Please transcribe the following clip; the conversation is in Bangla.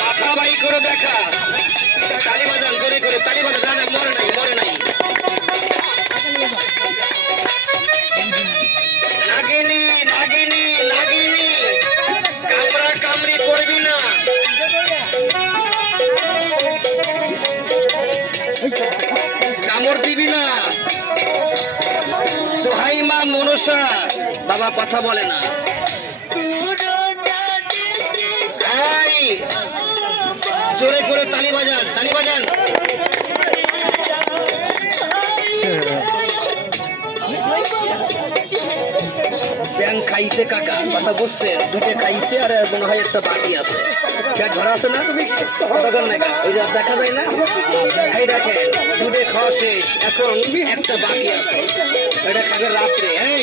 মাথা বাই করে দেখা, তালি বাজান জোরে করে, তালি বাজান। মরে নাই, মরে নাই। নাগিনী, নাগিনী, নাগিনী, কামড়া কামড়ি করবি না। কামড় দিবি না। দোহাই মা মনসা, বাবা কথা বলে না। জোরে করে তালি বাজান, তালি বাজান। ব্যাং খাইছে কাকা, কথা বুঝছেন? দুটো খাইছে আর মনে হয় একটা বাকি আছে। পেট ধরা আছে না? কতক্ষণ নাকি ওই যা দেখা যায় না? এই দেখেন দুটো খাওয়া শেষ, এখন একটা বাকি আছে, এটা খাবে রাত্রে। এই